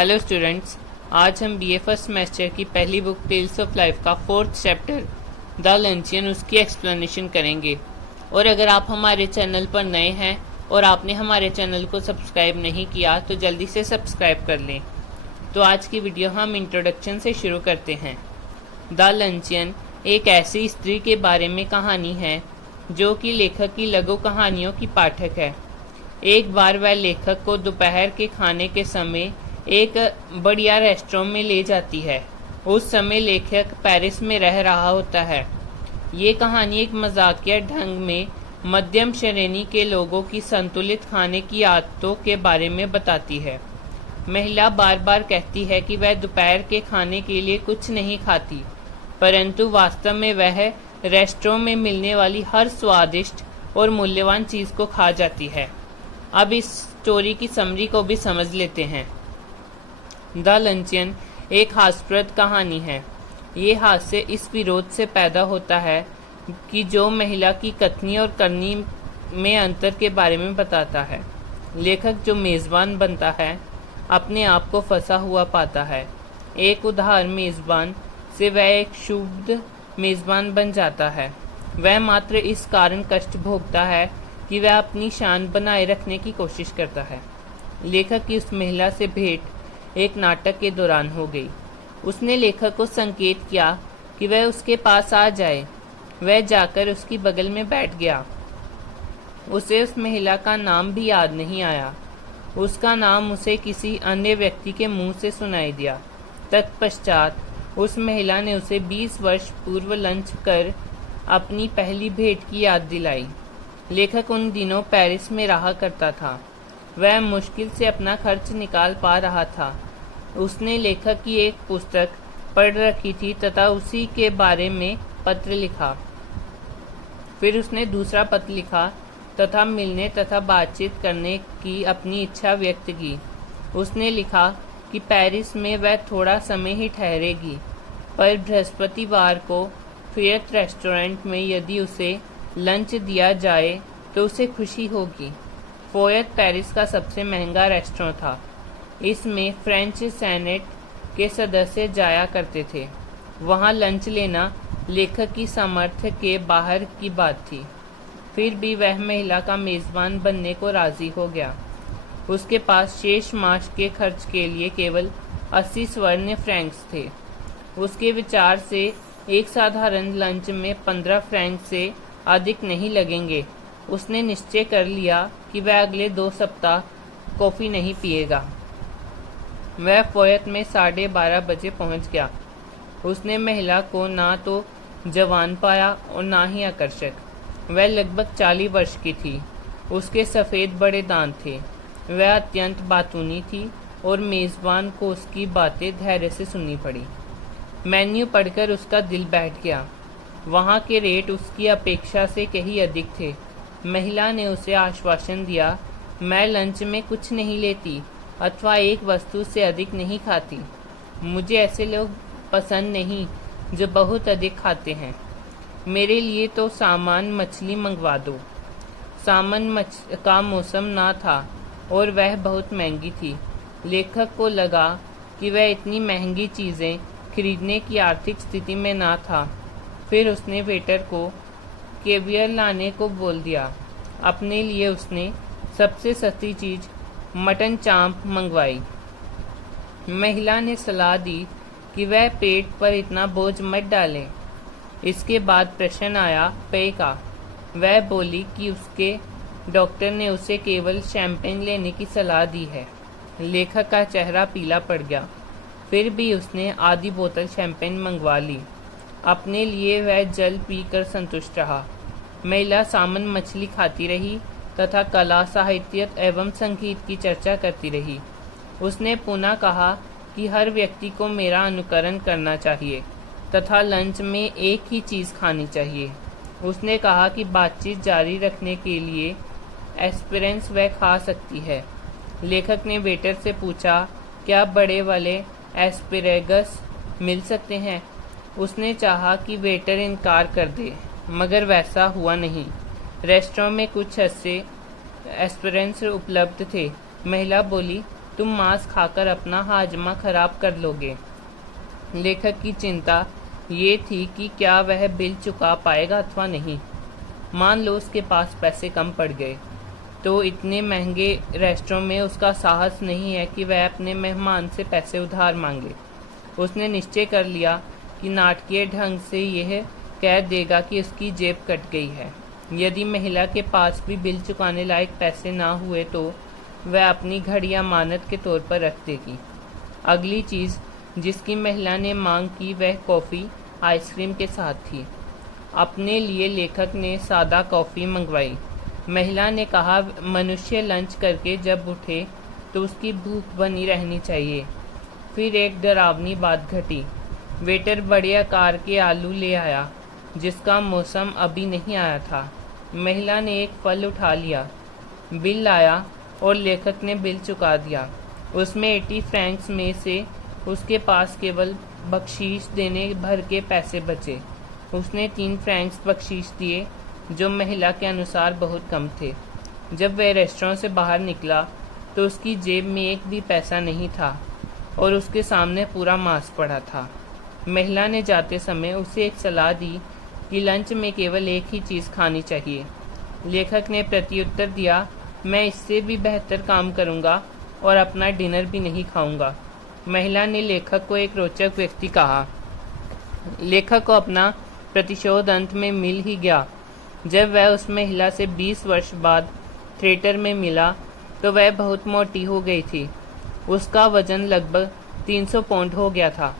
Hello students, आज हम BA first semester की पहली बुक टेल्स ऑफ लाइफ का 4th चैप्टर द लंचियन उसकी एक्सप्लेनेशन करेंगे। और अगर आप हमारे चैनल पर नए हैं और आपने हमारे चैनल को सब्सक्राइब नहीं किया तो जल्दी से सब्सक्राइब कर लें। तो आज की वीडियो हम इंट्रोडक्शन से शुरू करते हैं। द लंचियन एक ऐसी स्त्री के बारे में कहानी है जो कि लेखक की लघु कहानियों की पाठक है। एक बार वह लेखक को दोपहर के खाने के समय एक बढ़िया रेस्टोरेंट में ले जाती है। उस समय लेखक पेरिस में रह रहा होता है। ये कहानी एक मजाकिया ढंग में मध्यम श्रेणी के लोगों की संतुलित खाने की आदतों के बारे में बताती है। महिला बार बार कहती है कि वह दोपहर के खाने के लिए कुछ नहीं खाती, परंतु वास्तव में वह रेस्टोरेंट में मिलने वाली हर स्वादिष्ट और मूल्यवान चीज़ को खा जाती है। अब इस स्टोरी की समरी को भी समझ लेते हैं। द लंचियन एक हास्यप्रद कहानी है। ये हास्य इस विरोध से पैदा होता है कि जो महिला की कथनी और करनी में अंतर के बारे में बताता है। लेखक जो मेज़बान बनता है अपने आप को फंसा हुआ पाता है। एक उदार मेज़बान से वह एक शुद्ध मेज़बान बन जाता है। वह मात्र इस कारण कष्ट भोगता है कि वह अपनी शान बनाए रखने की कोशिश करता है। लेखक की उस महिला से भेंट एक नाटक के दौरान हो गई। उसने लेखक को संकेत किया कि वह उसके पास आ जाए। वह जाकर उसकी बगल में बैठ गया। उसे उस महिला का नाम भी याद नहीं आया। उसका नाम उसे किसी अन्य व्यक्ति के मुंह से सुनाई दिया। तत्पश्चात उस महिला ने उसे 20 वर्ष पूर्व लंच कर अपनी पहली भेंट की याद दिलाई। लेखक उन दिनों पेरिस में रहा करता था। वह मुश्किल से अपना खर्च निकाल पा रहा था। उसने लेखक की एक पुस्तक पढ़ रखी थी तथा उसी के बारे में पत्र लिखा। फिर उसने दूसरा पत्र लिखा तथा मिलने तथा बातचीत करने की अपनी इच्छा व्यक्त की। उसने लिखा कि पेरिस में वह थोड़ा समय ही ठहरेगी, पर बृहस्पतिवार को फिएट रेस्टोरेंट में यदि उसे लंच दिया जाए तो उसे खुशी होगी। फोयत पेरिस का सबसे महंगा रेस्टोरेंट था। इसमें फ्रेंच सेनेट के सदस्य जाया करते थे। वहाँ लंच लेना लेखक की सामर्थ्य के बाहर की बात थी। फिर भी वह महिला का मेज़बान बनने को राजी हो गया। उसके पास शेष मास के खर्च के लिए केवल 80 स्वर्ण फ्रैंक्स थे। उसके विचार से एक साधारण लंच में 15 फ्रैंक से अधिक नहीं लगेंगे। उसने निश्चय कर लिया कि वह अगले 2 सप्ताह कॉफ़ी नहीं पिएगा। वह फोयत में 12:30 बजे पहुंच गया। उसने महिला को ना तो जवान पाया और ना ही आकर्षक। वह लगभग 40 वर्ष की थी। उसके सफ़ेद बड़े दांत थे। वह अत्यंत बातूनी थी और मेज़बान को उसकी बातें धैर्य से सुननी पड़ी। मेन्यू पढ़कर उसका दिल बैठ गया। वहाँ के रेट उसकी अपेक्षा से कहीं अधिक थे। महिला ने उसे आश्वासन दिया, मैं लंच में कुछ नहीं लेती अथवा एक वस्तु से अधिक नहीं खाती। मुझे ऐसे लोग पसंद नहीं जो बहुत अधिक खाते हैं। मेरे लिए तो सामान मछली मंगवा दो। सामान का मौसम ना था और वह बहुत महंगी थी। लेखक को लगा कि वह इतनी महंगी चीज़ें खरीदने की आर्थिक स्थिति में ना था। फिर उसने वेटर को केवियर लाने को बोल दिया। अपने लिए उसने सबसे सस्ती चीज़ मटन चांप मंगवाई। महिला ने सलाह दी कि वह पेट पर इतना बोझ मत डालें। इसके बाद प्रश्न आया पेय का। वह बोली कि उसके डॉक्टर ने उसे केवल शैंपेन लेने की सलाह दी है। लेखक का चेहरा पीला पड़ गया। फिर भी उसने आधी बोतल शैंपेन मंगवा ली। अपने लिए वह जल पीकर संतुष्ट रहा। महिला सामन मछली खाती रही तथा कला, साहित्य एवं संगीत की चर्चा करती रही। उसने पुनः कहा कि हर व्यक्ति को मेरा अनुकरण करना चाहिए तथा लंच में एक ही चीज़ खानी चाहिए। उसने कहा कि बातचीत जारी रखने के लिए एस्पिरेंस वह खा सकती है। लेखक ने वेटर से पूछा, क्या बड़े वाले एस्पिरेगस मिल सकते हैं? उसने चाहा कि वेटर इनकार कर दे, मगर वैसा हुआ नहीं। रेस्टोरेंट में कुछ ऐसे एस्पिरेंस उपलब्ध थे। महिला बोली, तुम मांस खाकर अपना हाजमा खराब कर लोगे। लेखक की चिंता ये थी कि क्या वह बिल चुका पाएगा अथवा नहीं। मान लो उसके पास पैसे कम पड़ गए, तो इतने महंगे रेस्टोरेंट में उसका साहस नहीं है कि वह अपने मेहमान से पैसे उधार मांगे। उसने निश्चय कर लिया कि नाटकीय ढंग से यह कह देगा कि उसकी जेब कट गई है। यदि महिला के पास भी बिल चुकाने लायक पैसे ना हुए तो वह अपनी घड़ी अमानत के तौर पर रख देगी। अगली चीज़ जिसकी महिला ने मांग की वह कॉफ़ी आइसक्रीम के साथ थी। अपने लिए लेखक ने सादा कॉफ़ी मंगवाई। महिला ने कहा, मनुष्य लंच करके जब उठे तो उसकी भूख बनी रहनी चाहिए। फिर एक डरावनी बात घटी। वेटर बड़े आकार के आलू ले आया जिसका मौसम अभी नहीं आया था। महिला ने एक फल उठा लिया, बिल आया और लेखक ने बिल चुका दिया। उसमें 80 फ्रैंक्स में से उसके पास केवल बख्शीश देने भर के पैसे बचे। उसने 3 फ्रैंक्स बख्शीश दिए जो महिला के अनुसार बहुत कम थे। जब वह रेस्टोरेंट से बाहर निकला तो उसकी जेब में एक भी पैसा नहीं था और उसके सामने पूरा मांस पड़ा था। महिला ने जाते समय उसे एक सलाह दी कि लंच में केवल एक ही चीज़ खानी चाहिए। लेखक ने प्रत्युत्तर दिया, मैं इससे भी बेहतर काम करूंगा और अपना डिनर भी नहीं खाऊंगा। महिला ने लेखक को एक रोचक व्यक्ति कहा। लेखक को अपना प्रतिशोध अंत में मिल ही गया। जब वह उस महिला से 20 वर्ष बाद थिएटर में मिला तो वह बहुत मोटी हो गई थी। उसका वजन लगभग 300 पाउंड हो गया था।